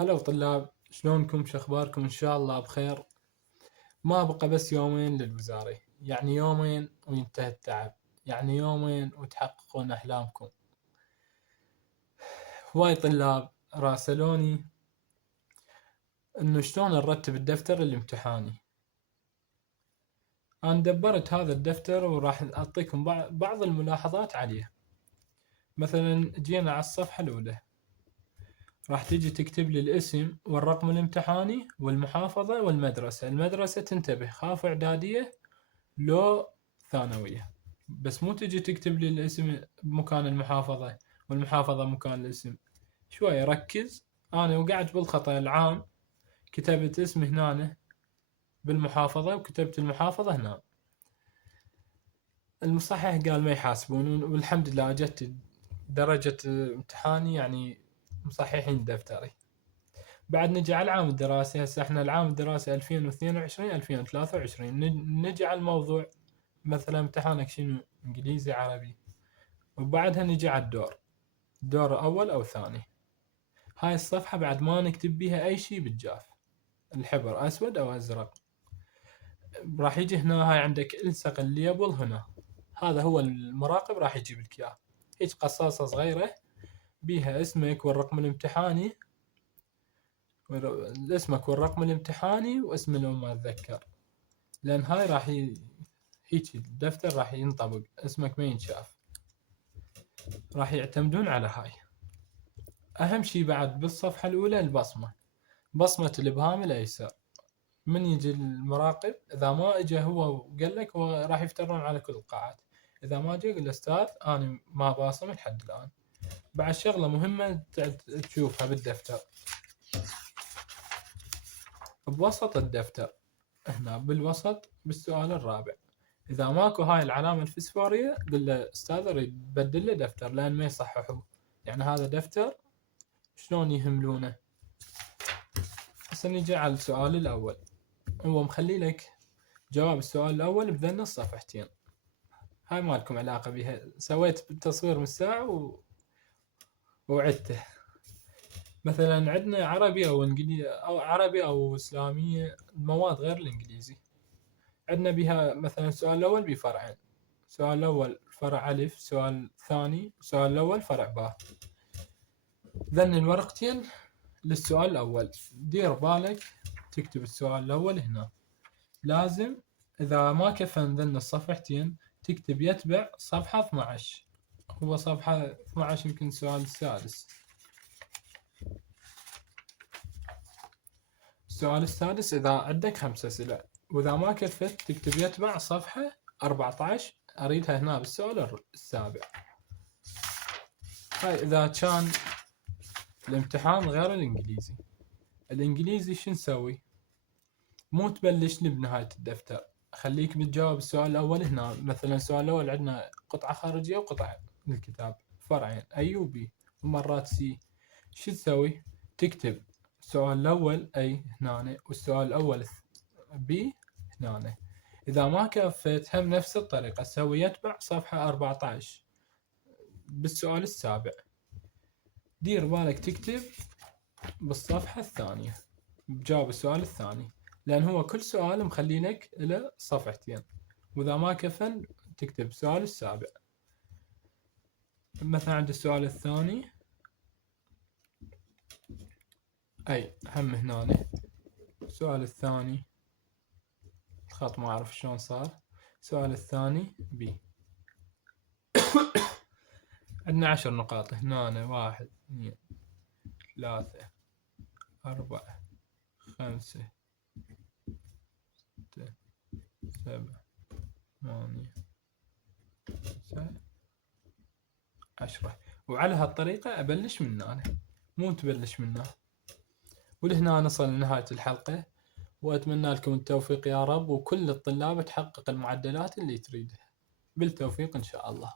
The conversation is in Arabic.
هلا طلاب، شلونكم؟ شخباركم؟ إن شاء الله بخير. ما بقى بس يومين للوزارة، يعني يومين وينتهي التعب، يعني يومين وتحققون أحلامكم. هواي طلاب راسلوني إنه شلون نرتب الدفتر الامتحاني. أنا دبرت هذا الدفتر وراح أعطيكم بعض الملاحظات عليه. مثلا جينا على الصفحة الأولى، راح تجي تكتب لي الاسم والرقم الامتحاني والمحافظة والمدرسة. المدرسة تنتبه، خاف إعدادية لو ثانوية، بس مو تجي تكتب لي الاسم بمكان المحافظة والمحافظة مكان الاسم. شوية ركز. أنا وقعت بالخطأ العام، كتبت اسم هنا بالمحافظة وكتبت المحافظة هنا. المصحح قال ما يحاسبون، والحمد لله جت درجة امتحاني، يعني مصححين دفتري. بعد نجي على العام الدراسي. هسه احنا العام الدراسي 2022 2023. نجي على الموضوع، مثلا امتحانك شنو؟ انجليزي عربي. وبعدها نجي على دور اول او ثاني. هاي الصفحة بعد ما نكتب بيها اي شيء بالجاف، الحبر اسود او ازرق. راح يجي هنا، هاي عندك الصق الليبل هنا، هذا هو المراقب راح يجيب لك اياه. هيك قصاصة صغيرة بيها اسمك والرقم الامتحاني، اسمك والرقم الامتحاني واسم الام ما اتذكر، لان هاي راح هيك الدفتر راح ينطبق، اسمك ما ينشاف. راح يعتمدون على هاي. اهم شيء بعد بالصفحة الاولى البصمة، بصمة الابهام الايسر. من يجي المراقب، اذا ما اجى هو وقال لك، هو راح يفترون على كل القاعات. اذا ما جاء الاستاذ انا ما باصم لحد الان. بعد شغلة مهمة تشوفها بالدفتر، بوسط الدفتر هنا بالوسط بالسؤال الرابع، اذا ماكو هاي العلامة الفسفورية قل له استاذ اريد بدل له دفتر، لان ما يصححوه. يعني هذا دفتر شلون يهملونه. هسه نجي على السؤال الاول. هو مخلي لك جواب السؤال الاول بذن الصفحتين. هاي ما لكم علاقة بها، سويت تصوير من ساعة وعدته. مثلا عندنا عربي او انجليزي، او عربي او اسلامية، مواد غير الانجليزي. عندنا بها مثلا السؤال الاول بفرعين، السؤال الاول فرع الف، السؤال الثاني السؤال الاول فرع باء. ذن الورقتين للسؤال الاول. دير بالك تكتب السؤال الاول هنا، لازم اذا ما كفن ذن الصفحتين تكتب يتبع صفحة 12. هو صفحة 12 يمكن السؤال السادس. السؤال السادس إذا عندك 5 أسئلة، وإذا ما كفت تكتب يتبع صفحة 14، أريدها هنا بالسؤال السابع. هاي إذا كان الامتحان غير الإنجليزي. الإنجليزي شو نسوي؟ مو تبلش لي بنهاية الدفتر، خليك بتجاوب السؤال الأول هنا. مثلا السؤال الأول عندنا قطعة خارجية وقطعة للكتاب، فرعين أي وبي ومرات سي. شو تسوي؟ تكتب السؤال الأول أي هنا، والسؤال الأول بي هنا. إذا ما كفيت هم نفس الطريقة سوي يتبع صفحة 14 بالسؤال السابع. دير بالك تكتب بالصفحة الثانية، بجاوب السؤال الثاني، لأن هو كل سؤال مخلي لك إلى صفحتين. وإذا ما كفن تكتب السؤال السابع. مثلا عند السؤال الثاني أي هم هنا. السؤال الثاني الخط ما أعرف شلون صار. السؤال الثاني بي. عندنا 10 نقاط هنا، 1 2 3 4 5 6 7 8 9 10. وعلى هالطريقة أبلش من هنا، مو تبلش من هنا. ولهنا نصل لنهاية الحلقة، وأتمنى لكم التوفيق يا رب، وكل الطلاب تحقق المعدلات اللي تريدها. بالتوفيق إن شاء الله.